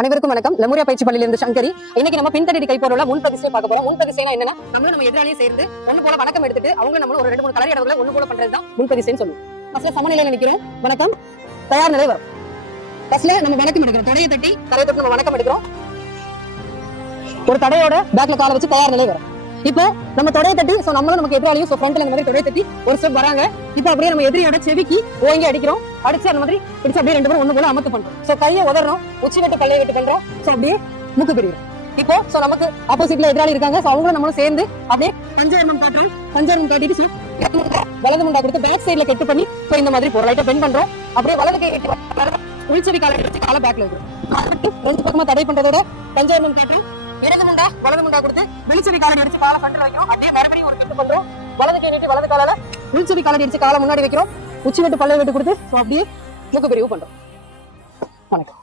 அனைவருக்கும் வணக்கம். லெமுரியா பயிற்சி பள்ளியிலிருந்து சங்கரி. இன்னைக்கு நம்ம பின்தடி கை போறோம்ல முன் பிரதிஷ்டை பார்க்க போறோம். முன் பிரதிஷ்டைனா என்னன்னா நம்ம எதிராளியை சேர்ந்து ஒண்ணு போல வணக்கம் எடுத்துட்டு அவங்க நம்ம ஒரு 2-3 கலரி இடத்துல ஒண்ணு போல பண்றதுதான் முன் பிரதிஷ்டைன்னு சொல்லுவோம். ஃபர்ஸ்ட்ல சமநிலையில நிக்கிறோம். வணக்கம். தயார் நிலை வரும். ஃபர்ஸ்ட்ல நம்ம வணக்கம் எடுக்கிறோம். தடையை தட்டி நம்ம வணக்கம் எடுக்கிறோம். ஒரு தடையோட பேக்ல காலை வச்சு தயார் நிலை வரும். இப்போ நம்ம தொடையை தட்டி நம்மளும் நமக்கு எதிராளியும் ஃப்ரண்ட்ல இந்த மாதிரி தொடையை தட்டி ஒரு ஸ்டெப் வராங்க. இப்போ அப்படியே நம்ம எதிரியோட செவிக்கு ஓங்கி அடிக்கிறோம். அடிச்சு அந்த மாதிரி பிடிச்சு அப்படியே 2 பேரும் ஒண்ணு போல அமர்த்து பண்றோம். சோ கையை உதறணும், உச்சி வெட்டு பல்லை வெட்டு பண்றோம். சோ அப்படியே மூக்கு பிரிக்கிறோம். இப்போ நமக்கு ஆப்போசிட்ல எதிராளி இருக்காங்க. சோ அவங்களும் நம்மளும் சேர்ந்து அப்படியே பஞ்சாயரம் காட்டுறோம். பஞ்சாயரம் காட்டிட்டு வலது முண்டா கொடுத்து பேக் சைட்ல கெட்டு பண்ணி சோ இந்த மாதிரி போறோம். லைட்டா பெண்ட் பண்றோம். அப்படியே வலது கை கட்டி உள்செவி காலை எடுத்து காலை பேக்ல வைக்கிறோம். ரெண்டு பக்கமா தடை பண்றதோட பஞ்சாயரம் காட்டுறோம். இடது முண்டா வலது முண்டா கொடுத்து வெளிச்செவி காலை அடிச்சு காலை ஃப்ரண்ட்ல வைக்கிறோம். அப்படியே மறுபடியும் ஒரு கெட்டு பண்றோம். வலது கை நீட்டி வலது காலால உள்செவி காலை அடிச்சு காலை முன்னாடி வைக்கிறோம். உச்சி வெட்டு பல்லை வெட்டு கொடுத்து அப்படியே மூக்கு பிரிவு பண்றோம். வணக்கம்.